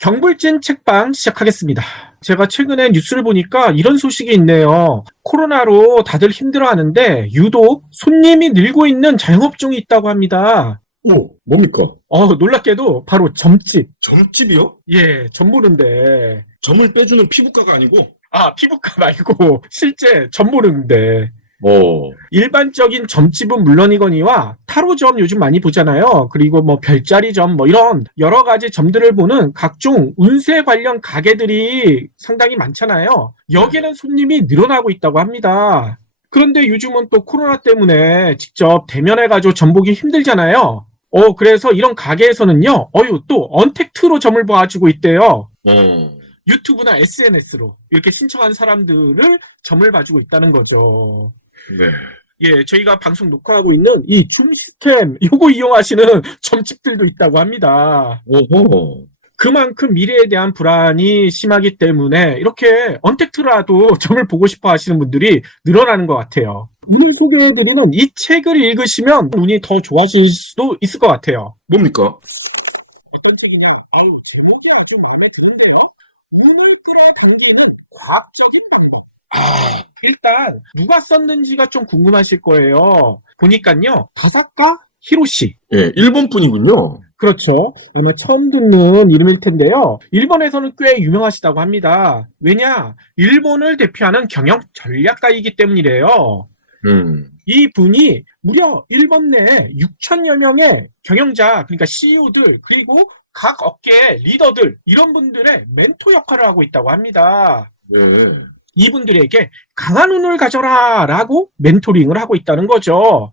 경불진 책방 시작하겠습니다. 제가 최근에 뉴스를 보니까 이런 소식이 있네요. 코로나로 다들 힘들어하는데 유독 손님이 늘고 있는 자영업종이 있다고 합니다. 오, 뭡니까? 놀랍게도 바로 점집. 점집이요? 예, 점 보는데. 점을 빼주는 피부과가 아니고? 피부과 말고 실제 점 보는데. 오. 일반적인 점집은 물론이거니와 타로점 요즘 많이 보잖아요. 그리고 뭐 별자리점 이런 여러 가지 점들을 보는 각종 운세 관련 가게들이 상당히 많잖아요. 여기는 손님이 늘어나고 있다고 합니다. 그런데 요즘은 또 코로나 때문에 직접 대면해가지고 점 보기 힘들잖아요. 그래서 이런 가게에서는요, 또 언택트로 점을 봐주고 있대요. 유튜브나 SNS로 이렇게 신청한 사람들을 점을 봐주고 있다는 거죠. 네. 예, 저희가 방송 녹화하고 있는 이 줌 시스템 요거 이용하시는 점집들도 있다고 합니다. 오호. 그만큼 미래에 대한 불안이 심하기 때문에 이렇게 언택트라도 점을 보고 싶어 하시는 분들이 늘어나는 것 같아요. 오늘 소개해드리는 이 책을 읽으시면 운이 더 좋아질 수도 있을 것 같아요. 뭡니까? 어떤 책이냐? 제목이 아주 마음에 드는데요. 우물들의 경기는 과학적인 방법. 일단 누가 썼는지가 좀 궁금하실 거예요. 보니까요, 다사카 히로시. 예, 일본 분이군요. 그렇죠. 아마 처음 듣는 이름일 텐데요. 일본에서는 꽤 유명하시다고 합니다. 왜냐? 일본을 대표하는 경영 전략가이기 때문이래요. 이 분이 무려 일본 내에 6천여 명의 경영자, 그러니까 CEO들, 그리고 각 업계 리더들, 이런 분들의 멘토 역할을 하고 있다고 합니다. 네. 이분들에게 강한 운을 가져라 라고 멘토링을 하고 있다는 거죠.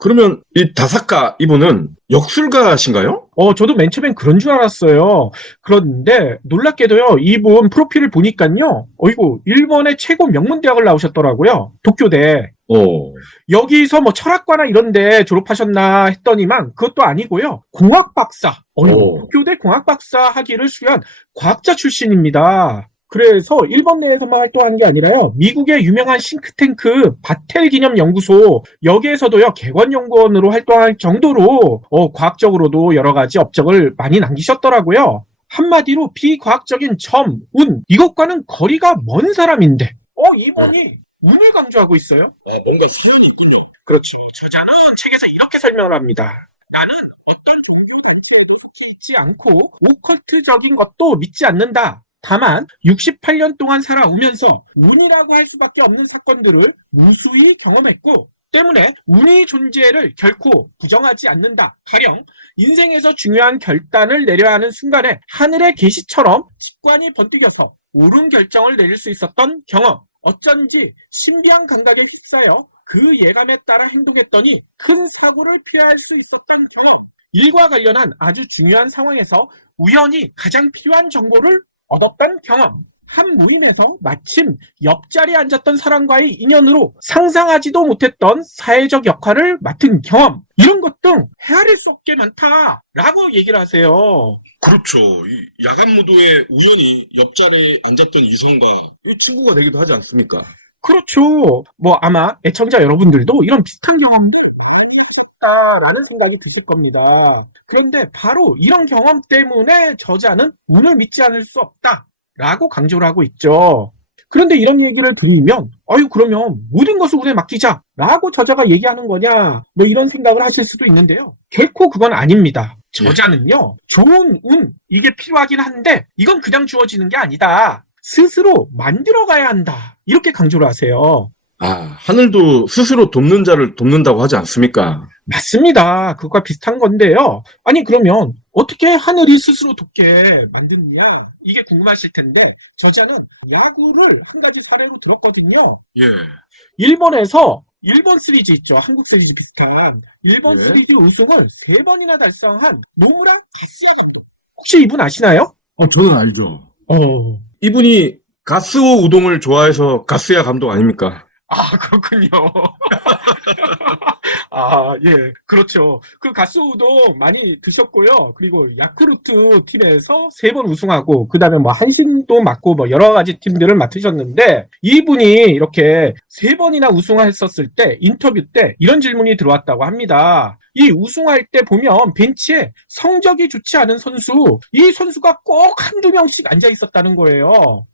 그러면 이 다사카 이분은 역술가신가요? 저도 맨 처음엔 그런 줄 알았어요. 그런데 놀랍게도요, 이분 프로필을 보니까요, 일본의 최고 명문대학을 나오셨더라고요. 도쿄대. 여기서 철학과나 이런 데 졸업하셨나 했더니만 그것도 아니고요. 공학박사. 도쿄대 공학박사 학위를 수료한 과학자 출신입니다. 그래서 일본 내에서만 활동하는 게 아니라요, 미국의 유명한 싱크탱크 바텔 기념 연구소, 여기에서도요, 객원연구원으로 활동할 정도로 과학적으로도 여러 가지 업적을 많이 남기셨더라고요. 한마디로 비과학적인 점, 운, 이것과는 거리가 먼 사람인데 이분이 운을 강조하고 있어요. 뭔가 시원했군요. 그렇죠. 저자는 책에서 이렇게 설명을 합니다. 나는 어떤 정치에도 속히 있지 않고 오컬트적인 것도 믿지 않는다. 다만 68년 동안 살아오면서 운이라고 할 수밖에 없는 사건들을 무수히 경험했고 때문에 운의 존재를 결코 부정하지 않는다. 가령 인생에서 중요한 결단을 내려야 하는 순간에 하늘의 계시처럼 직관이 번뜩여서 옳은 결정을 내릴 수 있었던 경험. 어쩐지 신비한 감각에 휩싸여 그 예감에 따라 행동했더니 큰 사고를 피할 수 있었던 경험. 일과 관련한 아주 중요한 상황에서 우연히 가장 필요한 정보를 얻었던 경험. 한 모임에서 마침 옆자리에 앉았던 사람과의 인연으로 상상하지도 못했던 사회적 역할을 맡은 경험. 이런 것 등 헤아릴 수 없게 많다라고 얘기를 하세요. 그렇죠. 이 야간 무도에 우연히 옆자리에 앉았던 이성과 친구가 되기도 하지 않습니까? 그렇죠. 아마 애청자 여러분들도 이런 비슷한 경험을 라는 생각이 드실 겁니다. 그런데 바로 이런 경험 때문에 저자는 운을 믿지 않을 수 없다 라고 강조를 하고 있죠. 그런데 이런 얘기를 드리면 그러면 모든 것을 운에 맡기자 라고 저자가 얘기하는 거냐 이런 생각을 하실 수도 있는데요. 결코 그건 아닙니다. 저자는요, 좋은 운 이게 필요하긴 한데 이건 그냥 주어지는 게 아니다. 스스로 만들어가야 한다. 이렇게 강조를 하세요. 하늘도 스스로 돕는 자를 돕는다고 하지 않습니까? 맞습니다. 그것과 비슷한 건데요. 아니 그러면 어떻게 하늘이 스스로 돕게 만드느냐, 이게 궁금하실 텐데 저자는 야구를 한 가지 사례로 들었거든요. 예. 일본에서 일본 시리즈 있죠. 한국 시리즈 비슷한 일본 예. 시리즈 우승을 3번이나 달성한 노무라 가시야 감독. 혹시 이분 아시나요? 저는 알죠. 이분이 가스오 우동을 좋아해서 가스야 감독 아닙니까? 그렇군요. 예. 그렇죠. 그 가스우동 많이 드셨고요. 그리고 야쿠르트 팀에서 3번 우승하고, 그 다음에 한신도 맡고 여러 가지 팀들을 맡으셨는데, 이분이 이렇게 3번이나 우승을 했었을 때, 인터뷰 때 이런 질문이 들어왔다고 합니다. 이 우승할 때 보면 벤치에 성적이 좋지 않은 선수, 이 선수가 꼭 한두 명씩 앉아 있었다는 거예요.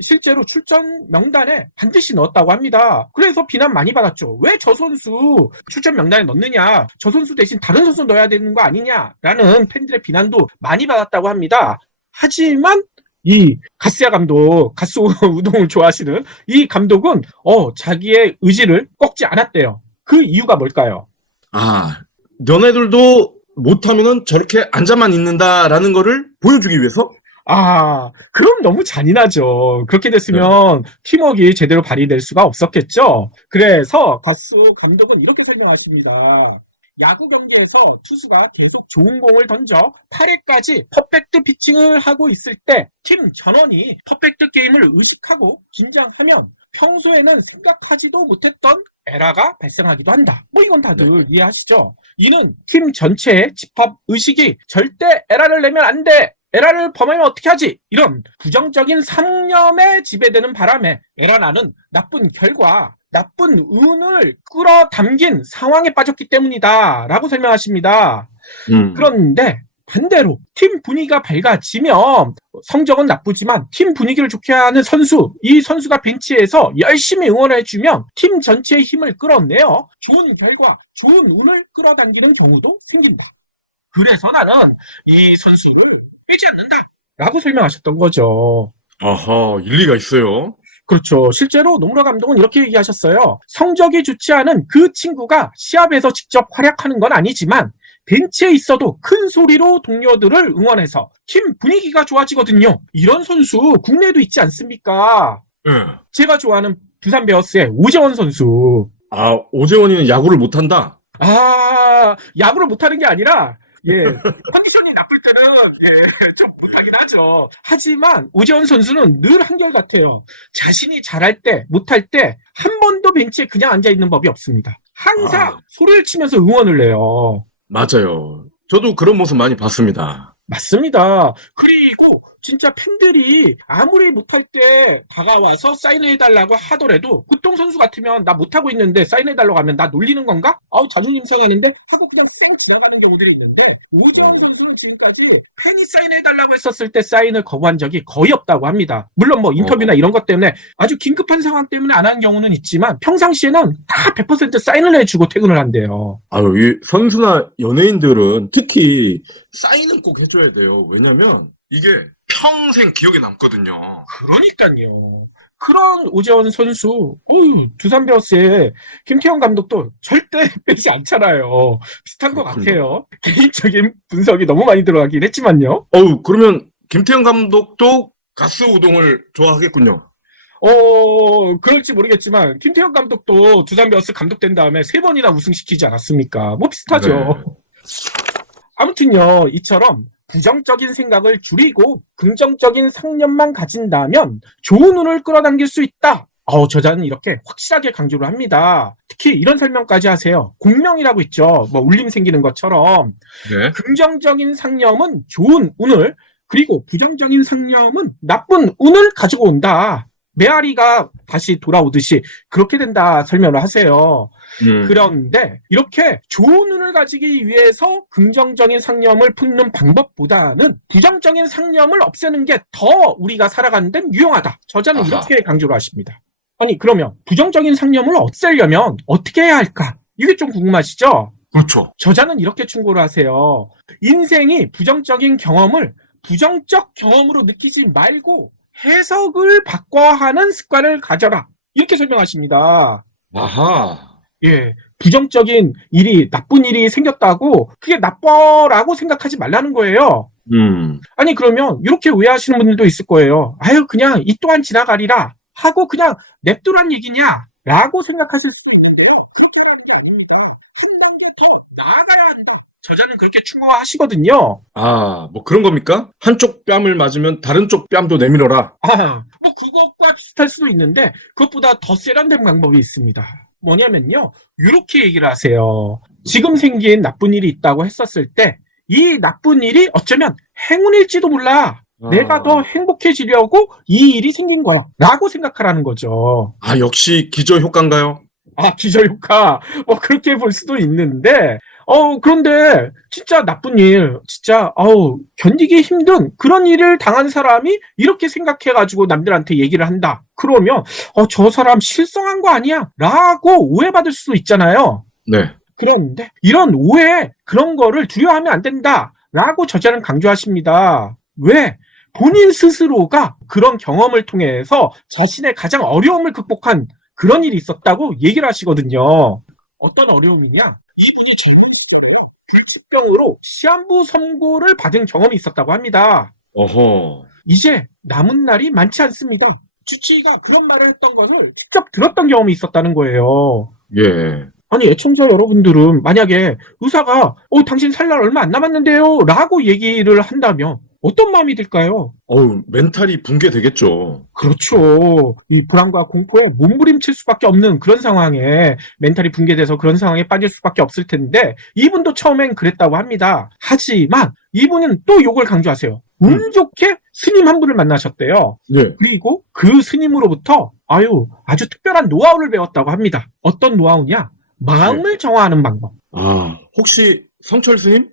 실제로 출전 명단에 반드시 넣었다고 합니다. 그래서 비난 많이 받았죠. 왜 저 선수 출전 명단에 넣느냐, 저 선수 대신 다른 선수 넣어야 되는 거 아니냐라는 팬들의 비난도 많이 받았다고 합니다. 하지만 이 가스야 감독, 가스 우동을 좋아하시는 이 감독은 자기의 의지를 꺾지 않았대요. 그 이유가 뭘까요? 너네들도 못하면은 저렇게 앉아만 있는다라는 거를 보여주기 위해서? 그럼 너무 잔인하죠. 그렇게 됐으면 팀워크가 제대로 발휘될 수가 없었겠죠. 그래서 가스 감독은 이렇게 설명했습니다. 야구 경기에서 투수가 계속 좋은 공을 던져 8회까지 퍼펙트 피칭을 하고 있을 때 팀 전원이 퍼펙트 게임을 의식하고 긴장하면 평소에는 생각하지도 못했던 에러가 발생하기도 한다. 이건 다들 이해하시죠? 이는 팀 전체의 집합 의식이 절대 에러를 내면 안 돼! 에러를 범하면 어떻게 하지? 이런 부정적인 상념에 지배되는 바람에 에러라는 나쁜 결과, 나쁜 운을 끌어당긴 상황에 빠졌기 때문이다 라고 설명하십니다. 그런데 반대로 팀 분위기가 밝아지면 성적은 나쁘지만 팀 분위기를 좋게 하는 선수, 이 선수가 벤치에서 열심히 응원해주면 팀 전체의 힘을 끌어내어 좋은 결과, 좋은 운을 끌어당기는 경우도 생긴다. 그래서 나는 이 선수를 빼지 않는다 라고 설명하셨던 거죠. 아하, 일리가 있어요. 그렇죠. 실제로 노무라 감독은 이렇게 얘기하셨어요. 성적이 좋지 않은 그 친구가 시합에서 직접 활약하는 건 아니지만 벤치에 있어도 큰 소리로 동료들을 응원해서 팀 분위기가 좋아지거든요. 이런 선수 국내에도 있지 않습니까? 제가 좋아하는 두산 베어스의 오재원 선수. 오재원이는 야구를 못한다? 야구를 못하는 게 아니라 컨디션이 나쁠 때는 좀 못하긴 하죠. 하지만 오재원 선수는 늘 한결같아요. 자신이 잘할 때, 못할 때 한 번도 벤치에 그냥 앉아있는 법이 없습니다. 항상 소리를 치면서 응원을 해요. 맞아요. 저도 그런 모습 많이 봤습니다. 맞습니다. 그리고 진짜 팬들이 아무리 못할 때 다가와서 사인해달라고 하더라도 보통 선수 같으면 나 못하고 있는데 사인해달라고 하면 나 놀리는 건가? 자존심 상하는데 하고 그냥 쌩 지나가는 경우들이 있는데 오재원 선수는 지금까지 팬이 사인해달라고 했었을 때 사인을 거부한 적이 거의 없다고 합니다. 물론 인터뷰나 이런 것 때문에 아주 긴급한 상황 때문에 안 한 경우는 있지만 평상시에는 다 100% 사인을 해주고 퇴근을 한대요. 이 선수나 연예인들은 특히 사인은 꼭 해줘야 돼요. 왜냐면 이게 평생 기억에 남거든요. 그러니까요. 그런 오재원 선수, 두산 베어스의 김태형 감독도 절대 빼지 않잖아요. 비슷한 것 같아요. 개인적인 분석이 너무 많이 들어가긴 했지만요. 그러면 김태형 감독도 가스 우동을 좋아하겠군요. 그럴지 모르겠지만 김태형 감독도 두산 베어스 감독 된 다음에 3번이나 우승시키지 않았습니까? 비슷하죠. 네. 아무튼요, 이처럼 부정적인 생각을 줄이고 긍정적인 상념만 가진다면 좋은 운을 끌어당길 수 있다. 저자는 이렇게 확실하게 강조를 합니다. 특히 이런 설명까지 하세요. 공명이라고 있죠. 울림 생기는 것처럼. 네. 긍정적인 상념은 좋은 운을, 그리고 부정적인 상념은 나쁜 운을 가지고 온다. 메아리가 다시 돌아오듯이 그렇게 된다 설명을 하세요. 그런데 이렇게 좋은 운을 가지기 위해서 긍정적인 상념을 품는 방법보다는 부정적인 상념을 없애는 게 더 우리가 살아가는 데는 유용하다. 저자는 이렇게 강조를 하십니다. 그러면 부정적인 상념을 없애려면 어떻게 해야 할까? 이게 좀 궁금하시죠? 그렇죠. 저자는 이렇게 충고를 하세요. 인생이 부정적인 경험을 부정적 경험으로 느끼지 말고 해석을 바꿔 하는 습관을 가져라. 이렇게 설명하십니다. 부정적인 일이, 나쁜 일이 생겼다고 그게 나빠라고 생각하지 말라는 거예요. 그러면 이렇게 오해하시는 분들도 있을 거예요. 그냥 이 또한 지나가리라 하고 그냥 냅두란 얘기냐? 라고 생각하실 수 있어요. 그렇게 하는 건 아닙니다. 한 단계 더 나아가야 한다. 저자는 그렇게 충고하시거든요. 그런 겁니까? 한쪽 뺨을 맞으면 다른 쪽 뺨도 내밀어라. 그것과 비슷할 수도 있는데 그것보다 더 세련된 방법이 있습니다. 뭐냐면요, 이렇게 얘기를 하세요. 지금 생긴 나쁜 일이 있다고 했었을 때 이 나쁜 일이 어쩌면 행운일지도 몰라. 내가 더 행복해지려고 이 일이 생긴 거야 라고 생각하라는 거죠. 역시 기저효과인가요? 기저효과, 그렇게 볼 수도 있는데 그런데 진짜 나쁜 일, 진짜 견디기 힘든 그런 일을 당한 사람이 이렇게 생각해가지고 남들한테 얘기를 한다. 그러면 저 사람 실성한 거 아니야? 라고 오해받을 수도 있잖아요. 네. 그런데 이런 오해, 그런 거를 두려워하면 안 된다. 라고 저자는 강조하십니다. 왜? 본인 스스로가 그런 경험을 통해서 자신의 가장 어려움을 극복한 그런 일이 있었다고 얘기를 하시거든요. 어떤 어려움이냐? 불치병으로 시한부 선고를 받은 경험이 있었다고 합니다. 어허. 이제 남은 날이 많지 않습니다. 주치의가 그런 말을 했던 것을 직접 들었던 경험이 있었다는 거예요. 예. 아니, 애청자 여러분들은 만약에 의사가 당신 살 날 얼마 안 남았는데요 라고 얘기를 한다면 어떤 마음이 들까요? 멘탈이 붕괴되겠죠. 그렇죠. 이 불안과 공포에 몸부림칠 수밖에 없는 그런 상황에 멘탈이 붕괴돼서 그런 상황에 빠질 수밖에 없을 텐데 이분도 처음엔 그랬다고 합니다. 하지만 이분은 또 요걸 강조하세요. 운 좋게 스님 한 분을 만나셨대요. 예. 그리고 그 스님으로부터 아주 특별한 노하우를 배웠다고 합니다. 어떤 노하우냐? 마음을 정화하는 방법. 혹시 성철 스님?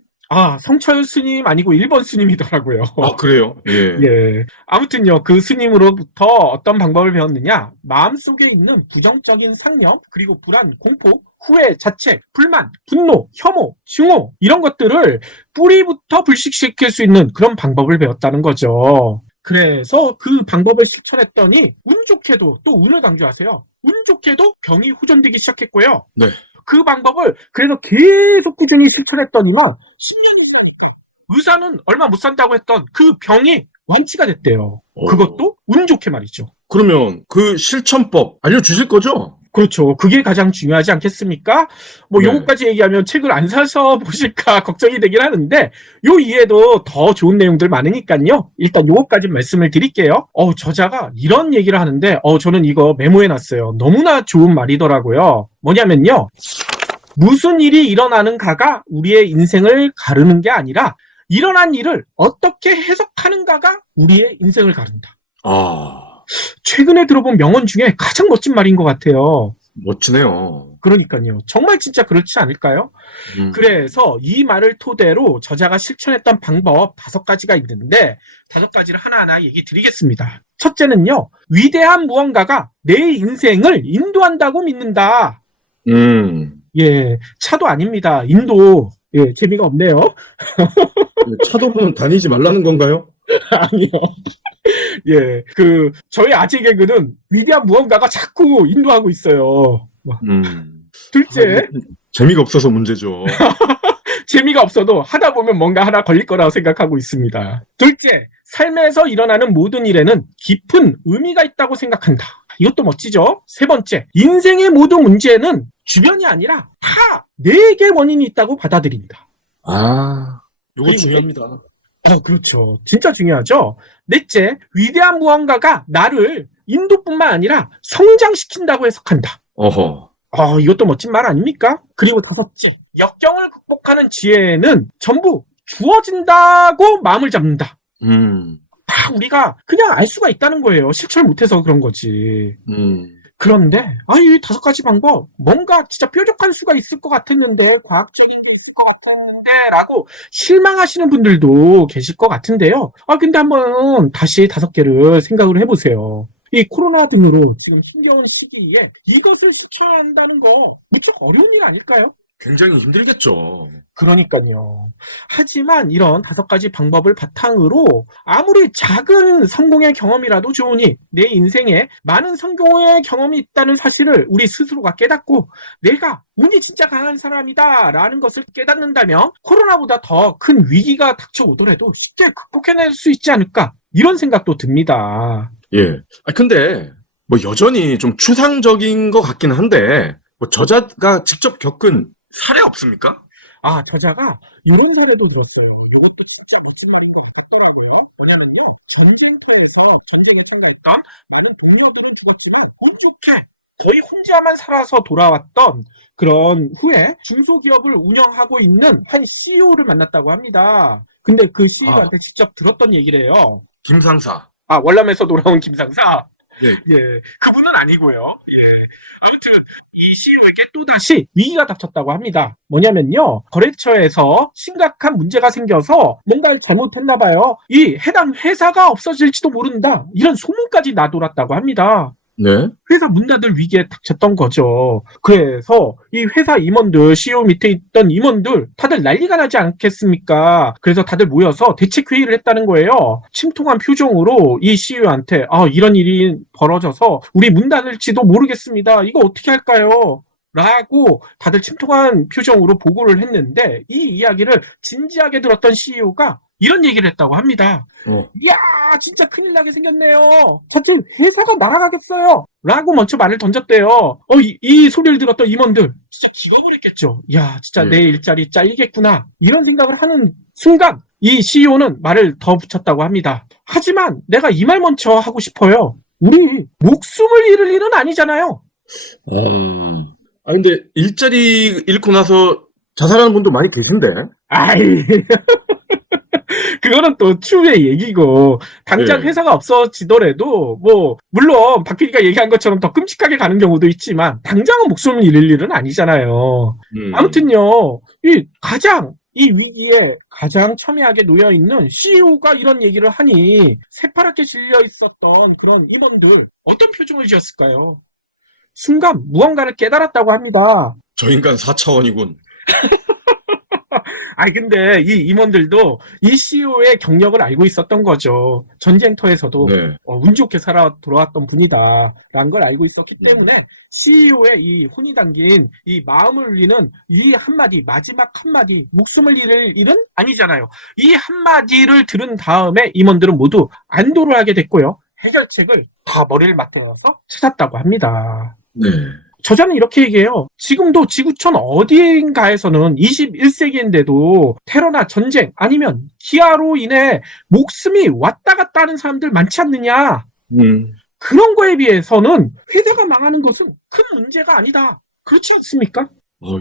성철 스님 아니고 일본 스님이더라고요. 그래요? 예. 예. 아무튼요, 그 스님으로부터 어떤 방법을 배웠느냐? 마음속에 있는 부정적인 상념, 그리고 불안, 공포, 후회, 자책, 불만, 분노, 혐오, 증오, 이런 것들을 뿌리부터 불식시킬 수 있는 그런 방법을 배웠다는 거죠. 그래서 그 방법을 실천했더니 운 좋게도, 또 운을 강조하세요. 운 좋게도 병이 호전되기 시작했고요. 네. 그 방법을 그래서 계속 꾸준히 실천했더니만 10년이 지나니까 의사는 얼마 못 산다고 했던 그 병이 완치가 됐대요. 그것도 운 좋게 말이죠. 그러면 그 실천법 알려주실 거죠? 그렇죠. 그게 가장 중요하지 않겠습니까? 네. 요거까지 얘기하면 책을 안 사서 보실까 걱정이 되긴 하는데 요 이외에도 더 좋은 내용들 많으니까요. 일단 요거까지 말씀을 드릴게요. 저자가 이런 얘기를 하는데 저는 이거 메모해놨어요. 너무나 좋은 말이더라고요. 뭐냐면요. 무슨 일이 일어나는가가 우리의 인생을 가르는 게 아니라 일어난 일을 어떻게 해석하는가가 우리의 인생을 가른다. 최근에 들어본 명언 중에 가장 멋진 말인 것 같아요. 멋지네요. 그러니까요. 정말 진짜 그렇지 않을까요? 그래서 이 말을 토대로 저자가 실천했던 방법 5가지가 있는데 5가지를 하나하나 얘기 드리겠습니다. 첫째는요. 위대한 무언가가 내 인생을 인도한다고 믿는다. 예, 차도 아닙니다. 인도. 예, 재미가 없네요. 차도는 다니지 말라는 건가요? 아니요. 예, 저희 아재 개그는 위대한 무언가가 자꾸 인도하고 있어요. 둘째. 재미가 없어서 문제죠. 재미가 없어도 하다 보면 뭔가 하나 걸릴 거라고 생각하고 있습니다. 둘째, 삶에서 일어나는 모든 일에는 깊은 의미가 있다고 생각한다. 이것도 멋지죠? 세 번째, 인생의 모든 문제는 주변이 아니라 다 내게 원인이 있다고 받아들인다. 이거 중요합니다. 그렇죠. 진짜 중요하죠? 넷째, 위대한 무언가가 나를 인도뿐만 아니라 성장시킨다고 해석한다. 이것도 멋진 말 아닙니까? 그리고 5째, 역경을 극복하는 지혜는 전부 주어진다고 마음을 잡는다. 다 우리가 그냥 알 수가 있다는 거예요. 실천을 못해서 그런 거지. 그런데 이 5가지 방법 뭔가 진짜 뾰족한 수가 있을 것 같았는데 과학적인 라고 실망하시는 분들도 계실 것 같은데요. 근데 한번 다시 5개를 생각을 해보세요. 이 코로나 등으로 지금 힘겨운 시기에 이것을 실천한다는 거 무척 어려운 일 아닐까요? 굉장히 힘들겠죠. 그러니까요. 하지만 이런 5가지 방법을 바탕으로 아무리 작은 성공의 경험이라도 좋으니 내 인생에 많은 성공의 경험이 있다는 사실을 우리 스스로가 깨닫고 내가 운이 진짜 강한 사람이다 라는 것을 깨닫는다면 코로나보다 더 큰 위기가 닥쳐오더라도 쉽게 극복해낼 수 있지 않을까 이런 생각도 듭니다. 예. 근데 여전히 좀 추상적인 것 같기는 한데 저자가 직접 겪은 사례 없습니까? 저자가 이런 사례도 들었어요. 이것도 진짜 멋진 말인 것 같더라고요. 뭐냐면요. 전쟁터에서 전쟁에 참가했던 많은 동료들은 죽었지만 운 좋게 거의 혼자만 살아서 돌아왔던 그런 후에 중소기업을 운영하고 있는 한 CEO를 만났다고 합니다. 근데 그 CEO한테 직접 들었던 얘기래요. 김상사. 월남에서 돌아온 김상사. 예. 예, 그분은 아니고요. 예. 아무튼 이 CEO에게 또다시 위기가 닥쳤다고 합니다. 뭐냐면요. 거래처에서 심각한 문제가 생겨서 뭔가를 잘못했나 봐요. 이 해당 회사가 없어질지도 모른다. 이런 소문까지 나돌았다고 합니다. 네. 회사 문 닫을 위기에 닥쳤던 거죠. 그래서 이 회사 임원들, CEO 밑에 있던 임원들 다들 난리가 나지 않겠습니까? 그래서 다들 모여서 대책 회의를 했다는 거예요. 침통한 표정으로 이 CEO한테 이런 일이 벌어져서 우리 문 닫을지도 모르겠습니다. 이거 어떻게 할까요? 라고 다들 침통한 표정으로 보고를 했는데 이 이야기를 진지하게 들었던 CEO가 이런 얘기를 했다고 합니다. 이야, 진짜 큰일 나게 생겼네요. 자칫 회사가 날아가겠어요. 라고 먼저 말을 던졌대요. 이 소리를 들었던 임원들 진짜 기겁을 했겠죠. 이야, 진짜 내 일자리 잘리겠구나. 이런 생각을 하는 순간 이 CEO는 말을 더 붙였다고 합니다. 하지만 내가 이 말 먼저 하고 싶어요. 우리 목숨을 잃을 일은 아니잖아요. 근데 일자리 잃고 나서 자살하는 분도 많이 계신데. 아이. 그거는 또 추후의 얘기고 당장 네. 회사가 없어지더라도 뭐 물론 박 PD가 얘기한 것처럼 더 끔찍하게 가는 경우도 있지만 당장은 목숨을 잃을 일은 아니잖아요. 아무튼요. 이 위기에 가장 첨예하게 놓여있는 CEO가 이런 얘기를 하니 새파랗게 질려 있었던 그런 임원들 어떤 표정을 지었을까요? 순간 무언가를 깨달았다고 합니다. 저 인간 4차원이군. 근데 이 임원들도 이 CEO의 경력을 알고 있었던 거죠. 전쟁터에서도 네. 운 좋게 살아 돌아왔던 분이다 라는 걸 알고 있었기 때문에 CEO의 이 혼이 담긴 이 마음을 울리는 이 한마디, 마지막 한마디, 목숨을 잃을 일은 아니잖아요. 이 한마디를 들은 다음에 임원들은 모두 안도를 하게 됐고요. 해결책을 다 머리를 맞대서 찾았다고 합니다. 네. 저자는 이렇게 얘기해요. 지금도 지구촌 어디인가에서는 21세기인데도 테러나 전쟁 아니면 기아로 인해 목숨이 왔다 갔다 하는 사람들 많지 않느냐. 그런 거에 비해서는 회사가 망하는 것은 큰 문제가 아니다. 그렇지 않습니까?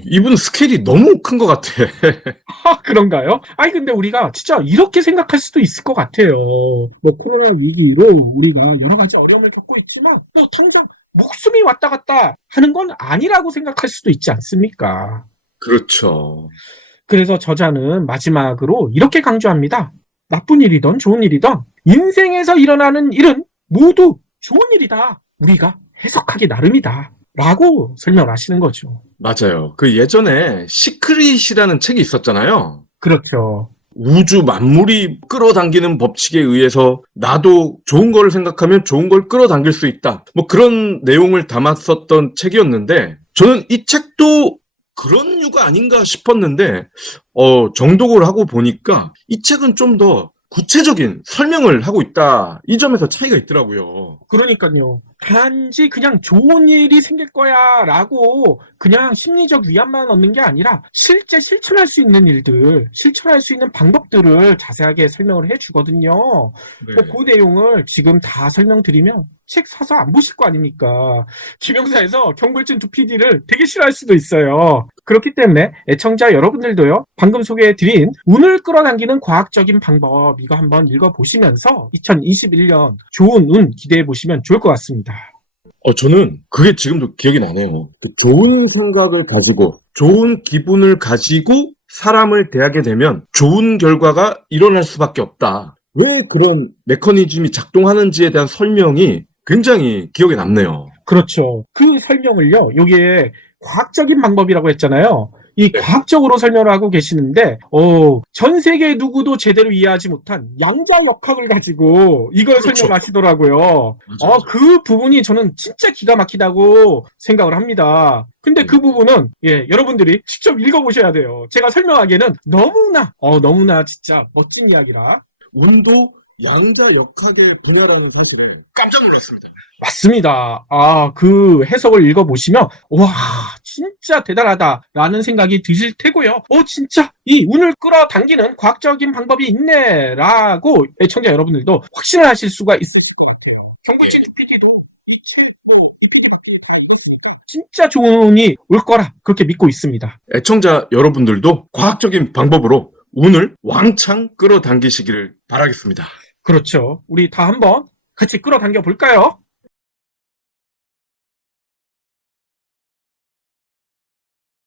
이분 스케일이 너무 큰 것 같아. 그런가요? 근데 우리가 진짜 이렇게 생각할 수도 있을 것 같아요. 뭐 코로나 위기로 우리가 여러 가지 어려움을 겪고 있지만 또 당장 목숨이 왔다 갔다 하는 건 아니라고 생각할 수도 있지 않습니까? 그렇죠. 그래서 저자는 마지막으로 이렇게 강조합니다. 나쁜 일이든 좋은 일이든 인생에서 일어나는 일은 모두 좋은 일이다. 우리가 해석하기 나름이다. 라고 설명을 하시는 거죠. 맞아요. 그 예전에 시크릿이라는 책이 있었잖아요. 그렇죠. 우주 만물이 끌어당기는 법칙에 의해서 나도 좋은 걸 생각하면 좋은 걸 끌어당길 수 있다. 뭐 그런 내용을 담았었던 책이었는데 저는 이 책도 그런 이유가 아닌가 싶었는데 정독을 하고 보니까 이 책은 좀 더 구체적인 설명을 하고 있다. 이 점에서 차이가 있더라고요. 그러니까요. 단지 그냥 좋은 일이 생길 거야 라고 그냥 심리적 위안만 얻는 게 아니라 실제 실천할 수 있는 일들, 실천할 수 있는 방법들을 자세하게 설명을 해주거든요. 네. 그 내용을 지금 다 설명드리면 책 사서 안 보실 거 아닙니까? 김영사에서 경골진 두 PD를 되게 싫어할 수도 있어요. 그렇기 때문에 애청자 여러분들도요. 방금 소개해드린 운을 끌어당기는 과학적인 방법 이거 한번 읽어보시면서 2021년 좋은 운 기대해보시면 좋을 것 같습니다. 저는 그게 지금도 기억이 나네요. 그 좋은 생각을 가지고 좋은 기분을 가지고 사람을 대하게 되면 좋은 결과가 일어날 수밖에 없다. 왜 그런 메커니즘이 작동하는지에 대한 설명이 굉장히 기억에 남네요. 그렇죠. 그 설명을요. 여기에 과학적인 방법이라고 했잖아요. 이 과학적으로 설명을 하고 계시는데 전 세계 누구도 제대로 이해하지 못한 양자역학을 가지고 이걸 그렇죠. 설명하시더라고요. 맞아요. 그 부분이 저는 진짜 기가 막히다고 생각을 합니다. 근데 그 부분은 여러분들이 직접 읽어보셔야 돼요. 제가 설명하기에는 너무나 진짜 멋진 이야기라. 운도 양자역학의 분야라는 사실에 깜짝 놀랐습니다. 맞습니다. 그 해석을 읽어보시면, 와, 진짜 대단하다라는 생각이 드실 테고요. 진짜 이 운을 끌어당기는 과학적인 방법이 있네, 라고 애청자 여러분들도 확신을 하실 수가 있어요. 경골진 PD도 진짜 좋은 운이 올 거라 그렇게 믿고 있습니다. 애청자 여러분들도 과학적인 방법으로 운을 왕창 끌어당기시기를 바라겠습니다. 그렇죠. 우리 다 한번 같이 끌어당겨 볼까요?